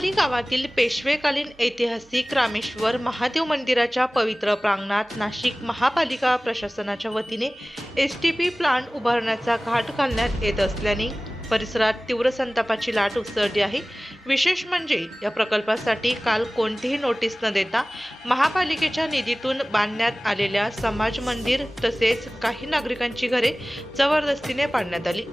आनंदवली गावातील पेशवेकालीन ऐतिहासिक रामेश्वर महादेव मंदिराच्या पवित्र प्रांगणात नाशिक महापालिका प्रशासनाच्या वतीने एसटीपी प्लांट उभारण्याचा घाट घालण्यात येत असल्याने परिसरात तीव्र संतापाची लाट उसळली आहे। विशेष म्हणजे या प्रकल्पासाठी काल कोणतीही नोटीस न देता महापालिकेच्या निधीतून बांधण्यात आलेल्या समाज मंदिर तसेच काही नागरिकांची घरे जबरदस्तीने पाडण्यात आली।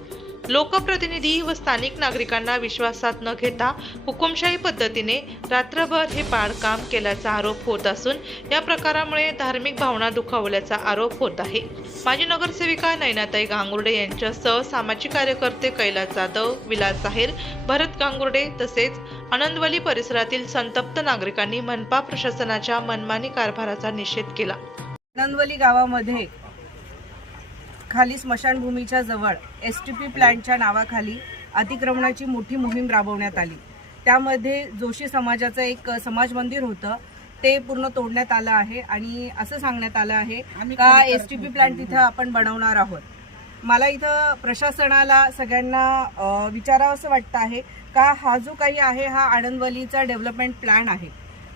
लोकप्रतिनिधी व स्थानिक नागरिकांना विश्वासात न घेता हुकुमशाही पद्धतीने रात्रभर हे बांधकाम केल्याचा आरोप होत असून या प्रकारामुळे धार्मिक भावना दुखावल्याचा आरोप होत आहे। माजी नगरसेविका नयनाताई गांगुर्डे यांच्यासह सामाजिक कार्यकर्ते कैलास जाधव, विलास आहेर, भरत गांगुर्डे तसेच आनंदवली परिसरातील संतप्त नागरिकांनी मनपा प्रशासनाच्या मनमानी कारभाराचा निषेध केला। आनंदवली गावामध्ये खाली स्मशानभूमीच्या जवळ एसटीपी प्लांटच्या नावाखाली अतिक्रमणाची मोठी मोहीम राबवण्यात आली। त्यामध्ये जोशी समाजाचं एक समाज मंदिर होतं, ते पूर्ण तोडण्यात आलं आहे आणि असं सांगण्यात आलं आहे का एसटीपी प्लांट तिथं आपण बनवणार आहोत। मला इथं प्रशासनाला सगळ्यांना विचारावंसं वाटतं आहे का हा जो काही आहे हा आनंदवलीचा डेव्हलपमेंट प्लॅन आहे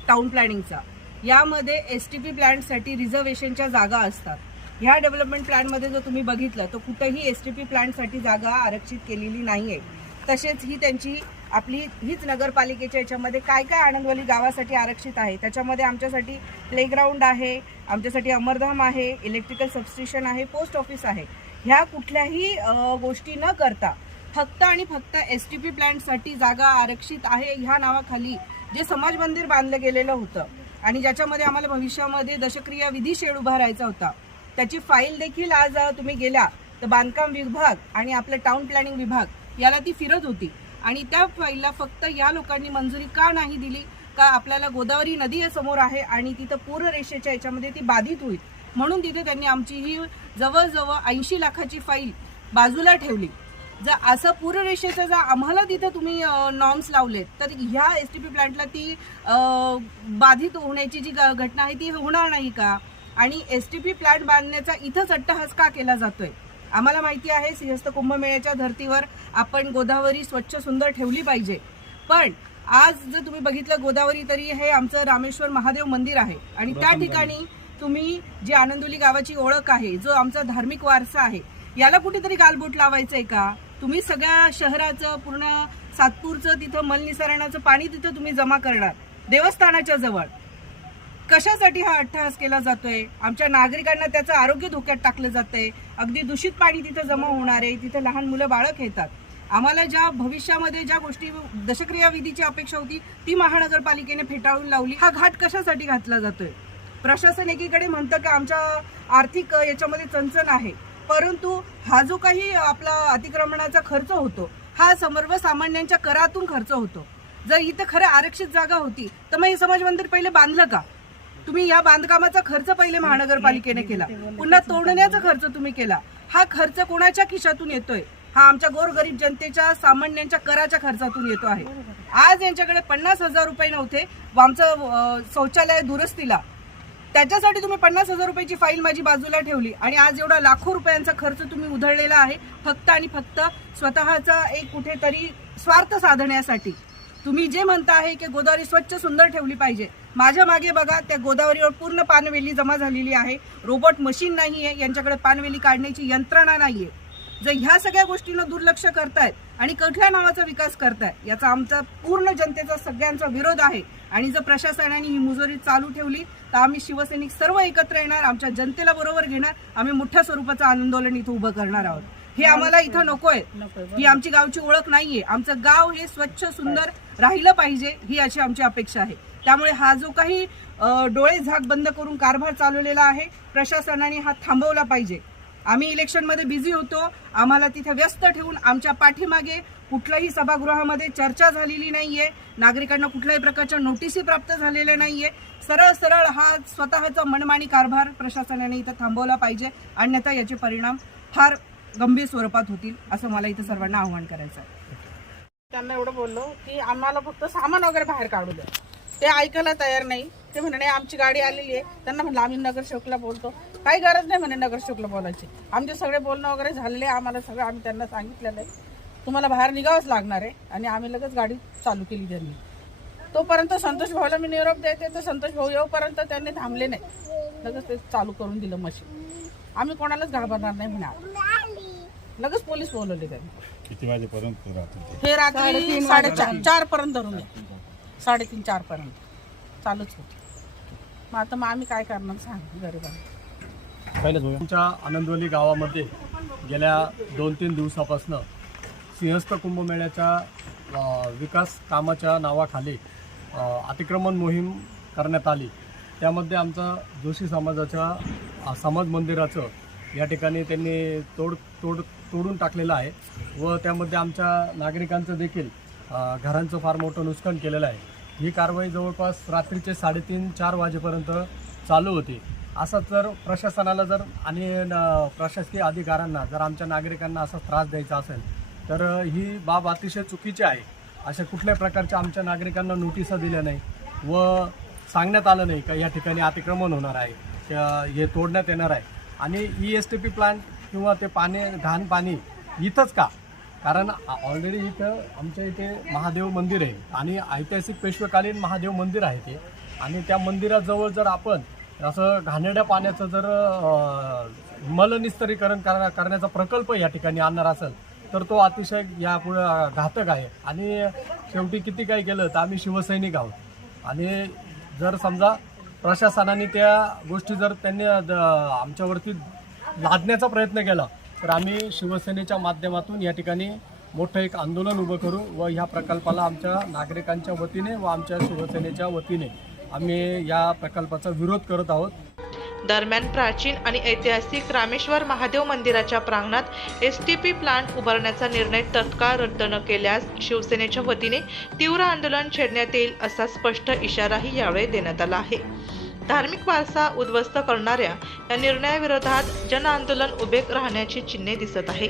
टाउन प्लॅनिंगचा, यामध्ये एसटीपी प्लांटसाठी रिझर्वेशनच्या जागा असतात। ह्या डेव्हलपमेंट प्लॅनमध्ये जर तुम्ही बघितलं तर कुठेही एसटीपी प्लांटसाठी जागा आरक्षित केलेली नाही आहे। तसेच ही त्यांची आपली हीच नगरपालिकेच्या याच्यामध्ये काय काय आनंदवली गावासाठी आरक्षित आहे, त्याच्यामध्ये आमच्यासाठी प्लेग्राऊंड आहे, आमच्यासाठी अमरधाम आहे, इलेक्ट्रिकल सबस्टेशन आहे, पोस्ट ऑफिस आहे। ह्या कुठल्याही गोष्टी न करता फक्त आणि फक्त एसटीपी प्लांटसाठी जागा आरक्षित आहे ह्या नावाखाली जे समाज मंदिर बांधलं गेलेलं होतं आणि ज्याच्यामध्ये आम्हाला भविष्यामध्ये दशक्रिया विधी शेड उभारायचा होता, त्याची फाईल देखील आज तुम्ही गेल्या तर बांधकाम विभाग आणि आपलं टाउन प्लॅनिंग विभाग याला ती फिरत होती आणि त्या फाईलला फक्त या लोकांनी मंजुरी का नाही दिली का आपल्याला गोदावरी नदी समोर आहे आणि तिथं पूररेषेच्या याच्यामध्ये ती बाधित होईल म्हणून तिथे त्यांनी आमची ही जवळजवळ 80 लाखाची फाईल बाजूला ठेवली। जर असं पूररेषेचं जर आम्हाला तिथं तुम्ही नॉर्म्स लावलेत तर ह्या एसटीपी प्लांटला ती बाधित होण्याची जी घटना आहे ती होणार नाही का? आणि एसटीपी प्लांट बांधण्याचा इथंच अट्टहास का केला जातोय? आम्हाला माहिती आहे सिंहस्थ कुंभमेळ्याच्या धर्तीवर आपण गोदावरी स्वच्छ सुंदर ठेवली पाहिजे, पण आज जर तुम्ही बघितलं गोदावरी तरी हे आमचं रामेश्वर महादेव मंदिर आहे आणि त्या ठिकाणी तुम्ही जी आनंदवली गावाची ओळख आहे, जो आमचा धार्मिक वारसा आहे, याला कुठेतरी गालबोट लावायचंय का? तुम्ही सगळ्या शहराचं पूर्ण सातपूरचं तिथं मलनिसारणाचं पाणी तिथं तुम्ही जमा करणार देवस्थानाच्या जवळ, कशासाठी हा अट्टहास केला जातोय? आमच्या नागरिकांना त्याचं आरोग्य धोक्यात टाकलं जातंय, अगदी दूषित पाणी तिथं जमा होणार आहे, तिथं लहान मुलं बाळं खेळतात। आम्हाला ज्या भविष्यामध्ये ज्या गोष्टी दशक्रिया विधीची अपेक्षा होती ती महानगरपालिकेने फेटाळून लावली। हा घाट कशासाठी घातला जातोय? प्रशासन एकीकडे म्हणतं की आमच्या आर्थिक याच्यामध्ये चणचण आहे, परंतु हा जो काही आपला अतिक्रमणाचा खर्च होतो हा सर्वसामान्यांच्या करातून खर्च होतो। जर इथं खरं आरक्षित जागा होती तर मग हे समाज मंदिर पहिले बांधलं का? तुम्ही या बांधकामाचा खर्च पहिले महानगरपालिकेने केला, पुन्हा तोडण्याचा खर्च तुम्ही केला। हा खर्च कोणाच्या खिशातून येतोय? हा आमच्या गोरगरीब जनतेच्या सामान्यांच्या कराच्या खर्चातून येतो आहे। आज यांच्याकडे 50,000 रुपये नव्हते आमचं शौचालय दुरुस्तीला, त्याच्यासाठी तुम्ही 50,000 रुपयाची फाईल माझी बाजूला ठेवली आणि आज एवढा लाखो रुपयांचा खर्च तुम्ही उधळलेला आहे फक्त आणि फक्त स्वतःचा एक कुठेतरी स्वार्थ साधण्यासाठी। तुम्ही जे म्हणता आहे की गोदावरी स्वच्छ सुंदर ठेवली पाहिजे, माझ्या मागे बघा त्या गोदावरीवर पूर्ण पानवेली जमा झालेली आहे, रोबोट मशीन नाही आहे, यांच्याकडे पानवेली काढण्याची यंत्रणा नाही आहे। जर ह्या सगळ्या गोष्टींना दुर्लक्ष करतायत आणि कुठल्या नावाचा विकास करताय याचा आमचा पूर्ण जनतेचा सगळ्यांचा विरोध आहे आणि जर प्रशासनाने ही मुजोरी चालू ठेवली तर आम्ही शिवसैनिक सर्व एकत्र येणार, आमच्या जनतेला बरोबर घेणार, आम्ही मोठ्या स्वरूपाचं आंदोलन इथं उभं करणार आहोत। हे आम्हाला इथं नकोय, ही आमची गावची ओळख नाहीये, आमचं गाव हे स्वच्छ सुंदर राहिलं पाहिजे ही अशी आमची अपेक्षा आहे। त्यामुळे हा जो काही डोळे झाक बंद करून कारभार चालवलेला आहे प्रशासनाने हा थांबवला पाहिजे। आम्ही इलेक्शनमध्ये बिझी होतो, आम्हाला तिथे व्यस्त ठेवून आमच्या पाठीमागे कुठल्याही सभागृहामध्ये चर्चा झालेली नाहीये, नागरिकांना कुठल्याही प्रकारच्या नोटीसी प्राप्त झालेल्या नाहीये। सरळ सरळ हा स्वतःचा मनमानी कारभार प्रशासनाने इथं थांबवला पाहिजे, अन्यथा याचे परिणाम फार गंभीर स्वरूपात होतील असं मला इथं सर्वांना आवाहन करायचं आहे। त्यांना एवढं बोललो की आम्हाला फक्त सामान वगैरे बाहेर काढू द्या, ते ऐकायला तयार नाही। ते म्हणे आमची गाडी आलेली आहे, त्यांना म्हटलं आम्ही नगरसेवकला बोलतो, काही गरज नाही म्हणे नगरसेवकला बोलायची, आमचे सगळे बोलणं वगैरे झालेले, आम्हाला सगळं आम्ही त्यांना सांगितलेलं आहे तुम्हाला बाहेर निघावंच लागणार आहे आणि आम्ही लगेच गाडी चालू केली त्यांनी। तोपर्यंत संतोष भाऊला मी निरोप देते, तर संतोष भाऊ येऊपर्यंत त्यांनी थांबले नाही, लगेच ते चालू करून दिलं मशीन. आम्ही कोणालाच घाबरणार नाही म्हणे. लगेच पोलीस बोलवले त्यांनी. किती वाजेपर्यंत राहते? हे रात्री 4:30 पर्यंत धरून द्या, 3:30-4 पर्यंत चालूच होतं. मग आता आम्ही काय करणार सांग गरिबांना. आमच्या आनंदवली गावामध्ये गेल्या 2-3 दिवसापासून सिंहस्थ कुंभमेळ्याच्या विकास कामाच्या नावाखाली अतिक्रमण मोहीम करण्यात आली. त्यामध्ये आमचा जोशी समाजाच्या समाज मंदिराचं या ठिकाणी त्यांनी तोडून टाकलेलं आहे व त्यामध्ये आमच्या नागरिकांचं देखील घरांचं फार मोठं नुकसान केलेलं आहे. ही कारवाई जवळपास रात्रीचे 3:30-4 वाजेपर्यंत चालू होती. असंच जर प्रशासनाला जर आणि प्रशासकीय अधिकाऱ्यांना जर आमच्या नागरिकांना असा त्रास द्यायचा असेल तर ही बाब अतिशय चुकीची आहे. अशा कुठल्याही प्रकारच्या आमच्या नागरिकांना नोटिसा दिल्या नाही व सांगण्यात आलं नाही का या ठिकाणी अतिक्रमण होणार आहे, हे तोडण्यात येणार आहे. आणि ESTP प्लांट किंवा ते घाण पाणी इथंच का? कारण ऑलरेडी इथं आमच्या इथे महादेव मंदिर आहे आणि ऐतिहासिक पेशवेकालीन महादेव मंदिर आहे ते. आणि त्या मंदिराजवळ जर आपण असं घाणेरड्या पाण्याचं जर मलनिस्तरीकरण करण्याचा प्रकल्प या ठिकाणी आणणार असेल तर तो अतिशय यापुढे घातक आहे. आणि शेवटी किती काही केलं तर आम्ही शिवसैनिक आहोत आणि जर समजा प्रशासनाने त्या गोष्टी जर त्यांनी आमच्यावरती लादण्याचा प्रयत्न केला तर आम्ही शिवसेनेच्या माध्यमातून या ठिकाणी मोठं एक आंदोलन उभं करू व ह्या प्रकल्पाला आमच्या नागरिकांच्या वतीने व आमच्या शिवसेनेच्या वतीने आम्ही या प्रकल्पाचा विरोध करत आहोत. दरम्यान प्राचीन आणि ऐतिहासिक रामेश्वर महादेव मंदिराच्या प्रांगणात STP प्लांट उभारण्याचा निर्णय तत्काळ रद्द न केल्यास शिवसेनेच्या वतीने तीव्र आंदोलन छेडण्यात येईल असा स्पष्ट इशाराही यावेळी देण्यात आला आहे. धार्मिक वारसा उद्ध्वस्त करणाऱ्या या निर्णयाविरोधात जनआंदोलन उभे राहण्याची चिन्हे दिसत आहे.